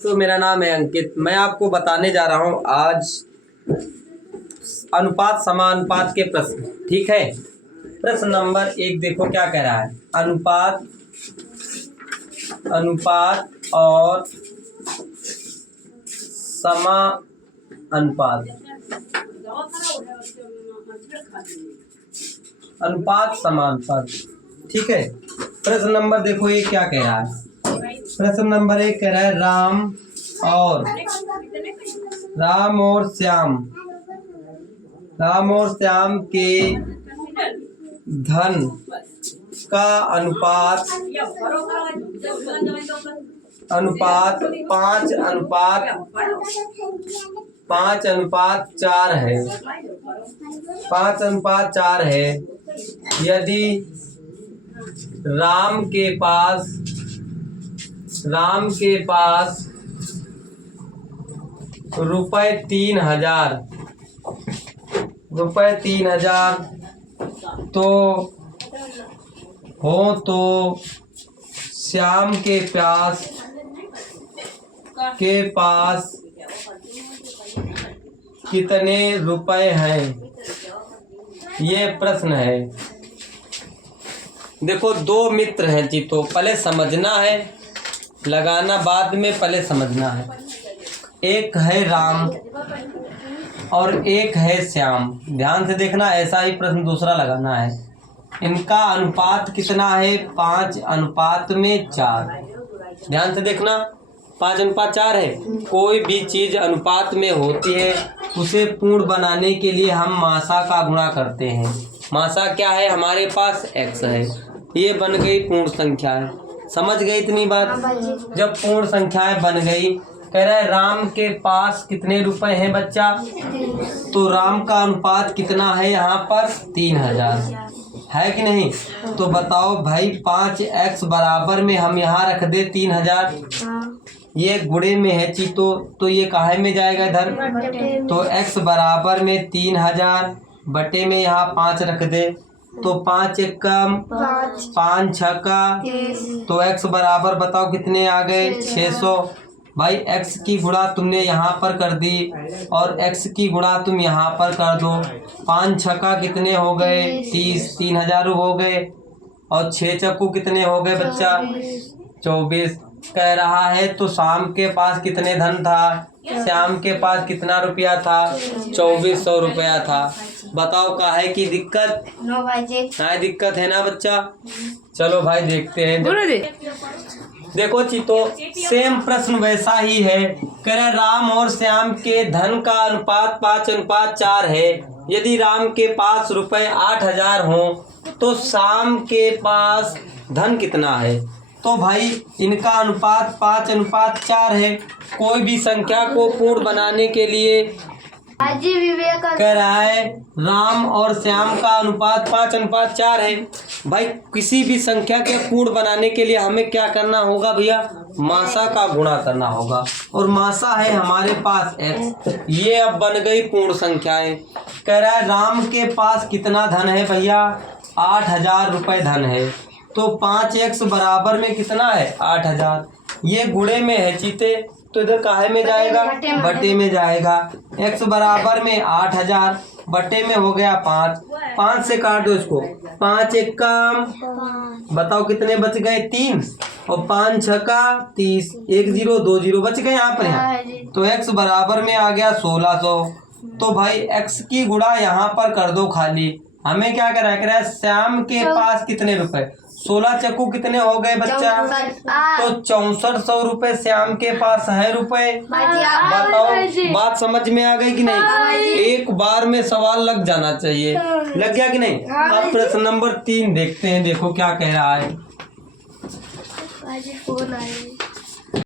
तो मेरा नाम है अंकित। मैं आपको बताने जा रहा हूँ आज अनुपात समानुपात के प्रश्न। ठीक है, प्रश्न नंबर 1 देखो क्या कह रहा है। अनुपात और समानुपात। अनुपात समानुपात। ठीक है, प्रश्न नंबर देखो ये क्या कह रहा है। प्रश्न नंबर 1 कह रहा है राम और श्याम के धन का अनुपात 5:4 है। 5:4 है। यदि राम के पास रुपए 3,000 तो श्याम के पास कितने रुपए हैं, ये प्रश्न है। देखो दो मित्र हैं जी, तो पहले समझना है, लगाना बाद में, पहले समझना है। एक है राम और एक है श्याम। ध्यान से देखना, ऐसा ही प्रश्न दूसरा लगाना है। इनका अनुपात कितना है? 5:4। ध्यान से देखना, 5:4 है। कोई भी चीज अनुपात में होती है उसे पूर्ण बनाने के लिए हम मासा का गुणा करते हैं। मासा क्या है? हमारे पास x है, ये बन गई पूर्ण संख्या है। समझ गए इतनी बात? जब पूर्ण संख्याएं बन गई, कह रहा है राम के पास कितने रुपए हैं बच्चा? तो राम का अनुपात कितना है यहाँ पर? 3,000 है कि नहीं? तो बताओ भाई, 5x बराबर में हम यहाँ रख दे 3,000। ये गुणे में है ची, तो ये काहे में जाएगा इधर? तो x बराबर में 3,000 बटे में यहाँ 5 रख दे, तो 5 एकम 5 छक्का, तो x बराबर बताओ कितने आ गए? 600। भाई x की गुणा तुमने यहाँ पर कर दी और x की गुणा तुम यहाँ पर कर दो। 5 छक्का कितने हो गए? 30। 3,000 हो गए। और 6 चक्कू कितने हो गए बच्चा? 24। कह रहा है तो श्याम के पास कितने धन था? श्याम के पास कितना रुपया था? 2400 रुपया था। बताओ काहे की दिक्कत? ना दिक्कत है ना बच्चा? चलो भाई देखते हैं। देखो चितो, सेम प्रश्न वैसा ही है। कह रहा राम और श्याम के धन का अनुपात 5:4 है। यदि राम के पास रुपए 8,000 हो तो श्याम के पास धन कितना है? तो भाई इनका अनुपात 5:4 है। कोई भी संख्या को पूर्ण बनाने के लिए कह रहा है राम और श्याम का अनुपात 5:4 है। भाई किसी भी संख्या के पूर्ण बनाने के लिए हमें क्या करना होगा भैया? मासा का गुणा करना होगा। और मासा है हमारे पास x। ये अब बन गई पूर्ण संख्याएं। कह रहा है राम के पास कितना धन है भैया? 8,000 रुपए धन है। तो 5x बराबर में कितना है? 8,000। ये गुणे में है चीते, तो इधर काहे में जाएगा? बटे में जाएगा। x बराबर में 8,000 बटे में हो गया 5। 5 से काट दो इसको। 5 एकम बताओ कितने बच गए? 3। और 5 छक्का 30। 1 0 2 0 बच गए यहाँ पर। यहाँ तो x बराबर में आ गया 1600। तो भाई x की गुणा यहाँ पर कर दो खाली। हमें क्या करा है? श्याम के पास कितने रुपए? 16 चक्कू कितने हो गए बच्चा? तो 6400 रुपए श्याम के पास है रुपए। बताओ बात समझ में आ गई कि नहीं? एक बार में सवाल लग जाना चाहिए। लग गया कि नहीं? अब प्रश्न नंबर 3 देखते हैं। देखो क्या कह रहा है।